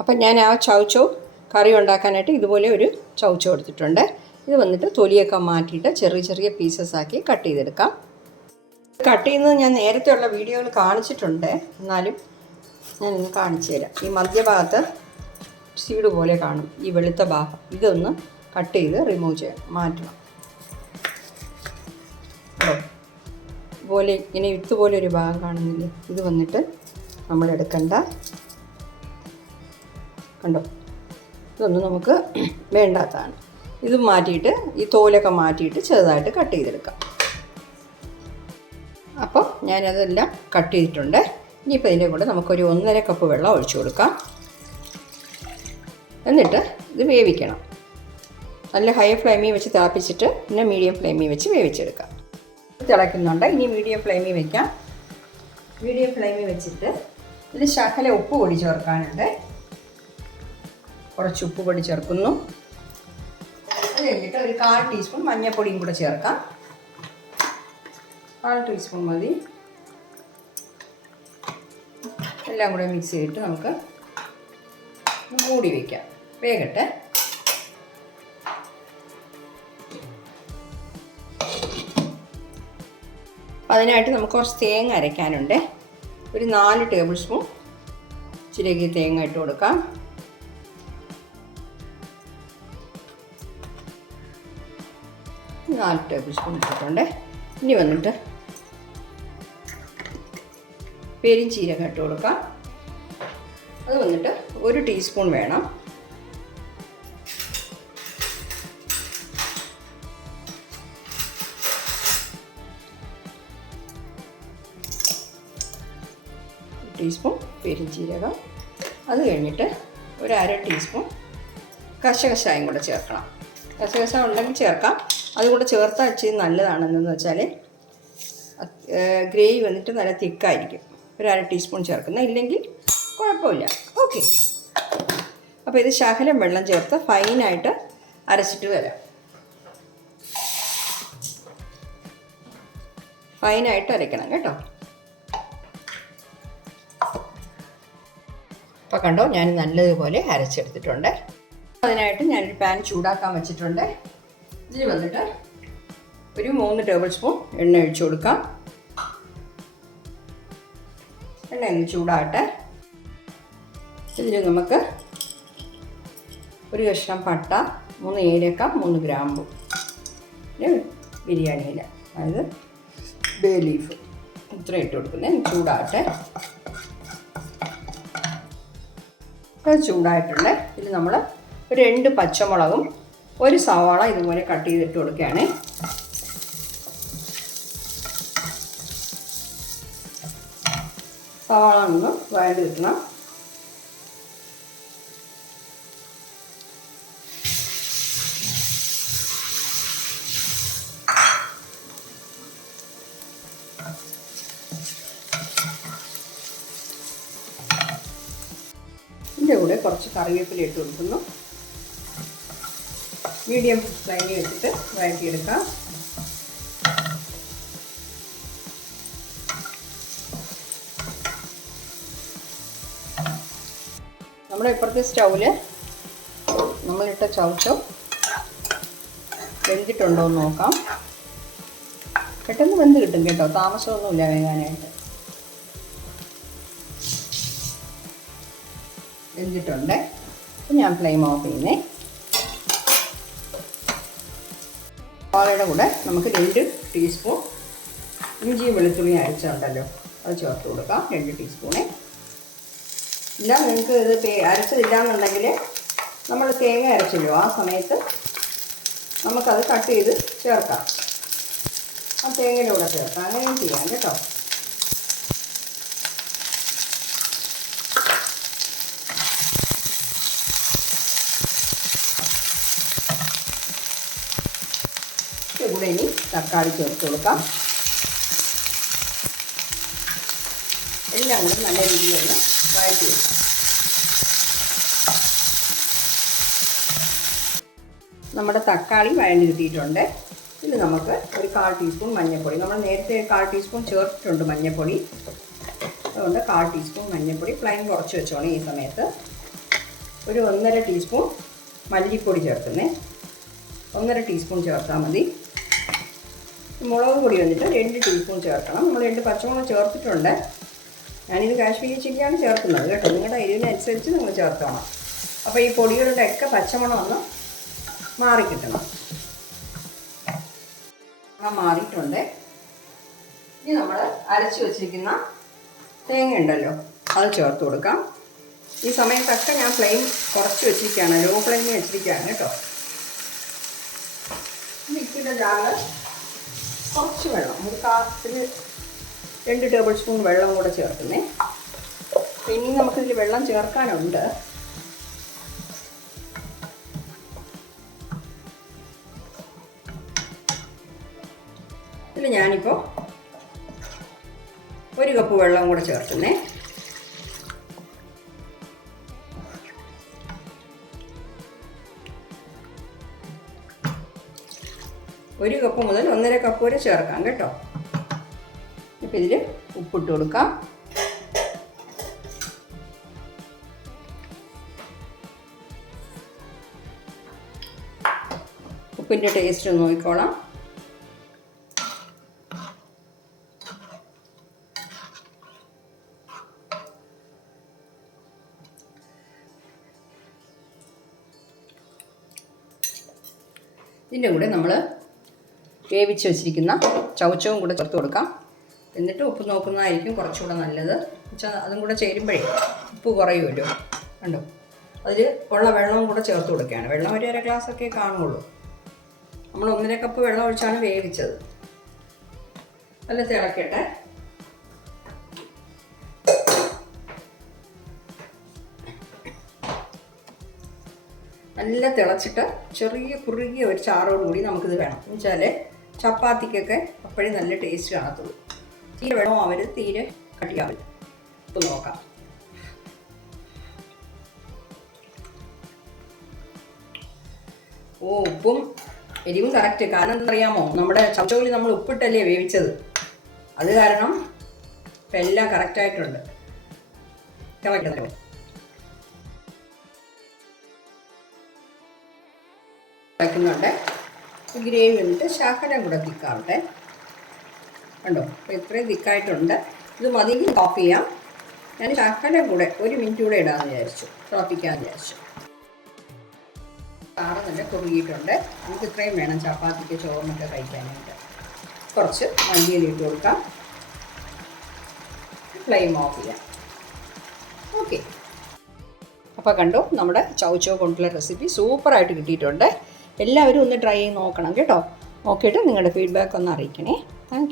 അപ്പം ഞാൻ ആ ചൗച്ചോ കറി ഉണ്ടാക്കാനായിട്ട് ഇതുപോലെ ഒരു ചൗച്ചോ എടുത്തിട്ടുണ്ട്. ഇത് വന്നിട്ട് തൊലിയൊക്കെ മാറ്റിയിട്ട് ചെറിയ ചെറിയ പീസസ് ആക്കി കട്ട് ചെയ്തെടുക്കാം. കട്ട് ചെയ്യുന്നത് ഞാൻ നേരത്തെ ഉള്ള വീഡിയോയിൽ കാണിച്ചിട്ടുണ്ട്. എന്നാലും ഞാൻ ഇന്ന് കാണിച്ചു തരാം. ഈ മധ്യഭാഗത്ത് സീഡ് പോലെ കാണും. ഈ വെളുത്ത ഭാഗം. ഇതൊന്ന് കട്ട് ചെയ്ത് റിമൂവ് ചെയ്യണം മാറ്റണം. പോലെ ഇങ്ങനെ ഇതുപോലെ ഒരു ഭാഗം കാണുന്നില്ലേ? ഇത് വന്നിട്ട് നമ്മൾ എടുക്കണ്ട കണ്ടോ? ഇതൊന്നും നമുക്ക് വേണ്ടാത്തതാണ്. ഇത് മാറ്റിയിട്ട് ഈ തോലൊക്കെ മാറ്റിയിട്ട് ചെറുതായിട്ട് കട്ട് ചെയ്തെടുക്കാം. അപ്പോൾ ഞാനതെല്ലാം കട്ട് ചെയ്തിട്ടുണ്ട്. ഇനിയിപ്പോൾ ഇതിന്റെ കൂടെ നമുക്കൊരു ഒന്നര കപ്പ് വെള്ളം ഒഴിച്ചു കൊടുക്കാം. എന്നിട്ട് ഇത് വേവിക്കണം. നല്ല ഹൈ ഫ്ലെയിമിൽ വെച്ച് തിളപ്പിച്ചിട്ട് പിന്നെ മീഡിയം ഫ്ലെയിമിൽ വെച്ച് വേവിച്ചെടുക്കാം. തിളയ്ക്കുന്നുണ്ട്. ഇനി മീഡിയം ഫ്ലെയിമിൽ വെക്കാം. മീഡിയം ഫ്ലെയിമിൽ വെച്ചിട്ട് ഇതിൽ ശകല ഉപ്പ് പൊടി ചേർക്കാനുണ്ട്. കുറച്ച് ഉപ്പ് പൊടി ചേർക്കുന്നു. അത് കഴിഞ്ഞിട്ട് ഒരു കാൽ ടീസ്പൂൺ മഞ്ഞൾപ്പൊടിയും കൂടെ ചേർക്കാം. കാൽ ടീസ്പൂൺ മതി. എല്ലാം കൂടെ മിക്സ് ചെയ്തിട്ട് നമുക്ക് മൂടി വയ്ക്കാം വേഗട്ടെ. അതിനായിട്ട് നമുക്ക് കുറച്ച് തേങ്ങ അരയ്ക്കാനുണ്ട്. ഒരു നാല് ടേബിൾ സ്പൂൺ. ചിരകി തേങ്ങ ഇട്ട് കൊടുക്കാം. നാല് ടേബിൾ സ്പൂൺ ഇട്ടിട്ടുണ്ട്. ഇനി വന്നിട്ട് പെരും ചീരക ഇട്ട് കൊടുക്കാം. അത് വന്നിട്ട് ഒരു ടീസ്പൂൺ വേണം. ടീസ്പൂൺ പെരുംജീരകം അത് കഴിഞ്ഞിട്ട് ഒരു അര ടീസ്പൂൺ കശകഷായം കൂടെ ചേർക്കണം. കശകശ ഉണ്ടെങ്കിൽ ചേർക്കാം. അതുകൂടെ ചേർത്ത് ഇച്ചിരി നല്ലതാണെന്ന് വെച്ചാൽ ഗ്രേവി വന്നിട്ട് നല്ല തിക്കായിരിക്കും. ഒരു അര ടീസ്പൂൺ ചേർക്കുന്ന ഇല്ലെങ്കിൽ കുഴപ്പമില്ല. ഓക്കെ. അപ്പോൾ ഇത് ശകലം വെള്ളം ചേർത്ത് ഫൈനായിട്ട് അരച്ചിട്ട് വരാം. ഫൈനായിട്ട് അരയ്ക്കണം കേട്ടോ. അപ്പോൾ കണ്ടോ ഞാൻ നല്ലതുപോലെ അരച്ചെടുത്തിട്ടുണ്ട്. അതിനായിട്ട് ഞാനൊരു പാൻ ചൂടാക്കാൻ വെച്ചിട്ടുണ്ട്. ഇതിൽ വന്നിട്ട് ഒരു മൂന്ന് ടേബിൾ സ്പൂൺ എണ്ണ ഒഴിച്ചു കൊടുക്കാം. എണ്ണ ഒന്ന് ചൂടാകട്ടെ. ഇതിൽ നമുക്ക് ഒരു കഷ്ണം പട്ട മൂന്ന് ഏലക്ക മൂന്ന് ഗ്രാമ്പു. പിന്നെ ബിരിയാണിയില അതായത് ബേ ലീഫ്. ഇത്ര ഇട്ട് കൊടുക്കുന്നത്. ചൂടാകട്ടെ. ചൂടായിട്ടുണ്ട്. ഇതിൽ നമ്മൾ രണ്ട് പച്ചമുളകും ഒരു സവാള ഇതുപോലെ കട്ട് ചെയ്തിട്ട് കൊടുക്കുകയാണ്. സവാള ഒന്ന് വഴണ്ട് കിട്ടണം. ഇതിന്റെ കൂടെ കുറച്ച് കറിവേപ്പില ഇട്ട് കൊടുക്കുന്നു. മീഡിയം ഫ്ലെയിമിൽ വെച്ചിട്ട് വഴറ്റിയെടുക്കാം. നമ്മുടെ ഇപ്പുറത്തെ സ്റ്റൗവിൽ നമ്മളിട്ട ചവച്ചോ വെന്തിട്ടുണ്ടോ എന്ന് നോക്കാം. പെട്ടെന്ന് വെന്ത് കിട്ടും കേട്ടോ. താമസമൊന്നുമില്ല വേകാനായിട്ട്. വെന്തിട്ടുണ്ട്. ഞാൻ ഫ്ലെയിം ഓഫ് ചെയ്യുന്നേ. പാലയുടെ കൂടെ നമുക്ക് രണ്ട് ടീസ്പൂൺ ഇഞ്ചിയും വെളുത്തുള്ളിയും അരച്ചുണ്ടല്ലോ. അത് ചേർത്ത് കൊടുക്കാം. രണ്ട് ടീസ്പൂണ് ഇല്ല നിങ്ങൾക്ക് ഇത് പേ അരച്ചതില്ല എന്നുണ്ടെങ്കിൽ നമ്മൾ തേങ്ങ അരച്ചല്ലോ ആ സമയത്ത് നമുക്കത് കട്ട് ചെയ്ത് ചേർക്കാം. ആ തേങ്ങയുടെ കൂടെ ചേർക്കാം. അങ്ങനെയും ചെയ്യാം കേട്ടോ. കൂടെ ഇനി തക്കാളി ചേർത്ത് കൊടുക്കാം. എല്ലാം കൂടെ നല്ല രീതിയിൽ വഴറ്റി വെക്കാം നമ്മുടെ തക്കാളി വഴഞ്ഞ് കിട്ടിയിട്ടുണ്ട്. ഇനി നമുക്ക് ഒരു കാൽ ടീസ്പൂൺ മഞ്ഞൾപ്പൊടി. നമ്മൾ നേരത്തെ കാൽ ടീസ്പൂൺ ചേർത്തിട്ടുണ്ട് മഞ്ഞൾപ്പൊടി. അതുകൊണ്ട് കാൽ ടീസ്പൂൺ മഞ്ഞൾപ്പൊടി പ്ലെയിൻ കുറച്ച് വെച്ചോണം ഈ സമയത്ത്. ഒരു ഒന്നര ടീസ്പൂൺ മല്ലിപ്പൊടി ചേർക്കുന്നേ. ഒന്നര ടീസ്പൂൺ ചേർത്താൽ മതി. മുളക് പൊടി വന്നിട്ട് രണ്ട് ടീസ്പൂൺ ചേർക്കണം. നമ്മൾ രണ്ട് പച്ചമുളക് ചേർത്തിട്ടുണ്ട്. ഞാനിത് കാശ്മീരി ചില്ലിയാണ് ചേർക്കുന്നത് കേട്ടോ. നിങ്ങളുടെ എരിവിനനുസരിച്ച് നിങ്ങൾ ചേർത്തോണം. അപ്പോൾ ഈ പൊടികളുടെ ഒക്കെ പച്ചമണം ഒന്ന് മാറിക്കിട്ടണം മാറിയിട്ടുണ്ട്. ഇനി നമ്മൾ അരച്ച് വച്ചിരിക്കുന്ന തേങ്ങ ഉണ്ടല്ലോ അത് ചേർത്ത് കൊടുക്കാം. ഈ സമയത്തൊക്കെ ഞാൻ ഫ്ലെയിം കുറച്ച് വെച്ചിരിക്കുകയാണ്. ലോ ഫ്ലെയിമിൽ വെച്ചിരിക്കുകയാണ് കേട്ടോ. മിക്സിയുടെ ജാറിൽ കുറച്ച് വെള്ളം. ഒരു കാപ്പിൽ രണ്ട് ടേബിൾ സ്പൂൺ വെള്ളം കൂടെ ചേർക്കുന്നേ. ഇനി നമുക്കിതിൽ വെള്ളം ചേർക്കാനുണ്ട്. ഇതിൽ ഞാനിപ്പോൾ ഒരു കപ്പ് വെള്ളം കൂടെ ചേർക്കുന്നേ. ഒരു കപ്പ് മുതൽ ഒന്നര കപ്പ് വരെ ചേർക്കാം കേട്ടോ. ഇപ്പം ഇതിൽ ഉപ്പിട്ട് കൊടുക്കാം. ഉപ്പിന്റെ ടേസ്റ്റ് നോക്കിക്കോളാം. ഇതിന്റെ കൂടെ നമ്മൾ വേവിച്ച് വെച്ചിരിക്കുന്ന ചവച്ചവും കൂടെ ചേർത്ത് കൊടുക്കാം. എന്നിട്ട് ഉപ്പ് നോക്കുന്നതായിരിക്കും കുറച്ചുകൂടെ നല്ലത്. വെച്ചാൽ അതും കൂടെ ചേരുമ്പോഴേ ഉപ്പ് കുറയുമല്ലോ കണ്ടോ? അതിൽ ഉള്ള വെള്ളവും കൂടെ ചേർത്ത് കൊടുക്കുകയാണ്. വെള്ളം ഒരു അര ഗ്ലാസ് ഒക്കെ കാണുള്ളൂ നമ്മൾ ഒന്നര കപ്പ് വെള്ളം ഒഴിച്ചാണ് വേവിച്ചത്. നല്ല തിളക്കട്ടെ. നല്ല തിളച്ചിട്ട് ചെറിയ കുറുകിയ ഒരു ചാറോടുകൂടി നമുക്കിത് വേണം. എന്ന് വെച്ചാൽ ചപ്പാത്തിക്കൊക്കെ അപ്പോഴേ നല്ല ടേസ്റ്റ് കാണത്തുള്ളൂ. തീരെ വേണോ അവർ തീരെ കട്ടിയാവില്ല ഇപ്പം നോക്കാം. ഓ ഉപ്പും എരിവും കറക്റ്റ് കാരണം എന്തറിയാമോ നമ്മുടെ ചവച്ചോലി നമ്മൾ ഉപ്പിട്ടല്ലേ വേവിച്ചത്. അത് കാരണം ഇപ്പം എല്ലാം കറക്റ്റായിട്ടുണ്ട് തിളക്കണല്ലോ വയ്ക്കുന്നുണ്ട്. ഗ്രേവി വന്നിട്ട് ശാഖനം കൂടെ തിക്കാവട്ടെ. കണ്ടോ? അപ്പോൾ ഇത്രയും തിക്കായിട്ടുണ്ട്. ഇത് മതിയെങ്കിൽ ഓഫ് ചെയ്യാം. ഞാൻ ശാഖനം കൂടെ ഒരു മിനിറ്റ് കൂടെ ഇടാമെന്ന് വിചാരിച്ചു. തിളപ്പിക്കാമെന്ന് വിചാരിച്ചു. ചാറ് നല്ല കുറുകിയിട്ടുണ്ട്. നമുക്ക് ഇത്രയും വേണം ചപ്പാത്തിക്ക് ചോറിനൊക്കെ കഴിക്കാനായിട്ട്. കുറച്ച് മല്ലിയിൽ ഇട്ട് കൊടുക്കാം. ഫ്ലെയിം ഓഫ് ചെയ്യാം. ഓക്കെ. അപ്പോൾ കണ്ടു നമ്മുടെ ചൗച്ചോ കൊണ്ടുള്ള റെസിപ്പി സൂപ്പറായിട്ട് കിട്ടിയിട്ടുണ്ട്. എല്ലാവരും ഒന്ന് ട്രൈ ചെയ്ത് നോക്കണം കേട്ടോ. നോക്കിയിട്ട് നിങ്ങളുടെ ഫീഡ്ബാക്ക് ഒന്ന് അറിയിക്കണേ. താങ്ക്